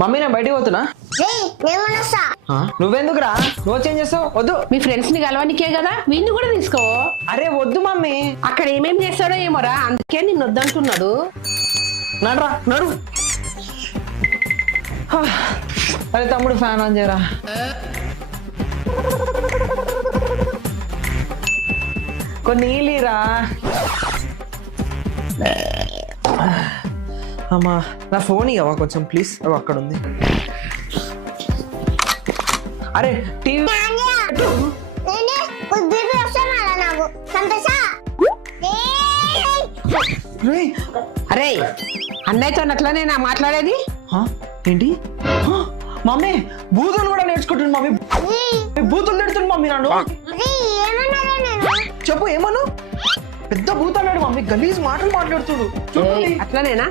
Mummy నేను బయటికి పోతున్నా. నువ్వెందుకురా? నువ్వు చేంజ్ చేస్తావు? వద్దు. మీ ఫ్రెండ్స్ ని కలవనికే కదా, వీడిని కూడా తీసుకో. అరే వద్దు మమ్మీ, అక్కడ ఏమేం చేస్తాడో ఏమోరా, అందుకే నిన్ను వద్దంటున్నాడు. నడురా నడు. అరే తమ్ముడు ఫ్యాన్ ఆన్ చేయరా. కొన్ని నీళ్ళిరా. అమ్మా నా ఫోన్ ఇవ్వవా కొంచెం ప్లీజ్? అక్కడ ఉంది. అరే టీవీ అరే అన్నయ్యతో అట్లనే నా మాట్లాడేది. ఏంటి మమ్మీ? బూతులు కూడా నేర్చుకుంటుంది మమ్మీ. బూతులు తిడుతుంది మమ్మీ నన్ను. చెప్పు ఏమను? పెద్ద బూత్ అన్నాడు మమ్మీ. గలీజ్ మాటలు మాట్లాడుతుడు. అట్లనేనా?